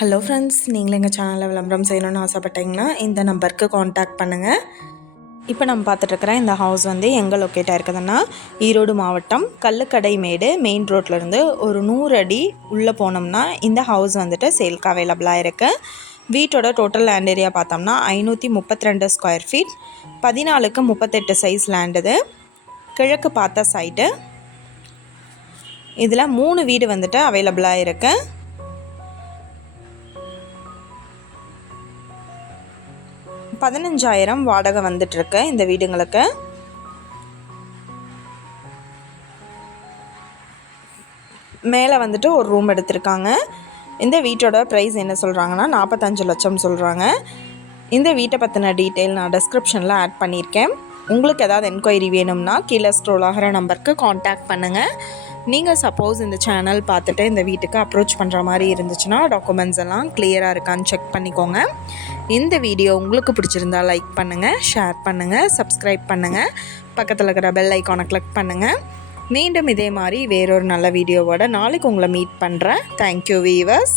Hello friends, நீங்களும் எங்கள் சேனலில் விளம்பரம் செய்யணும்னு ஆசைப்பட்டீங்கன்னா இந்த நம்பருக்கு காண்டாக்ட் பண்ணுங்கள். இப்போ நம்ம பார்த்துட்ருக்குற இந்த ஹவுஸ் வந்து எங்கே லொக்கேட் ஆகிருக்குதுன்னா, ஈரோடு மாவட்டம் கல்லுக்கடை மேடு மெயின் ரோட்லேருந்து ஒரு 100 அடி உள்ளே போனோம்னா இந்த ஹவுஸ் வந்துட்டு சேல்க்கு அவைலபிளாக இருக்குது. வீட்டோட டோட்டல் லேண்ட் ஏரியா பார்த்தோம்னா 532 ஸ்கொயர் ஃபீட், 14க்கு 38 சைஸ் லேண்ட். இது கிழக்கு பார்த்த சைட்டு. இதில் 3 வீடு வந்துட்டு அவைலபிளாக இருக்குது. 15,000 வாடகை வந்துட்டுருக்கு இந்த வீடுங்களுக்கு. மேலே வந்துட்டு ஒரு ரூம் எடுத்திருக்காங்க. இந்த வீட்டோட ப்ரைஸ் என்ன சொல்கிறாங்கன்னா 45 லட்சம் சொல்கிறாங்க. இந்த வீட்டை பற்றின டீட்டெயில் நான் டிஸ்கிரிப்ஷனில் ஆட் பண்ணியிருக்கேன். உங்களுக்கு ஏதாவது என்கொயரி வேணும்னா கீழே ஸ்க்ரோல் ஆகிற நம்பருக்கு காண்டாக்ட் பண்ணுங்கள். நீங்கள் சப்போஸ் இந்த சேனல் பார்த்துட்டு இந்த வீட்டுக்கு அப்ரோச் பண்ணுற மாதிரி இருந்துச்சுன்னா டாக்குமெண்ட்ஸ் எல்லாம் கிளியராக இருக்கான்னு செக் பண்ணிக்கோங்க. இந்த வீடியோ உங்களுக்கு பிடிச்சிருந்தா லைக் பண்ணுங்கள், ஷேர் பண்ணுங்கள், சப்ஸ்கிரைப் பண்ணுங்கள், பக்கத்தில் இருக்கிற பெல் ஐக்கானை கிளிக் பண்ணுங்கள். மீண்டும் இதே மாதிரி வேறொரு நல்ல வீடியோவோட நாளைக்கு உங்களை மீட் பண்ணுறேன். Thank you viewers.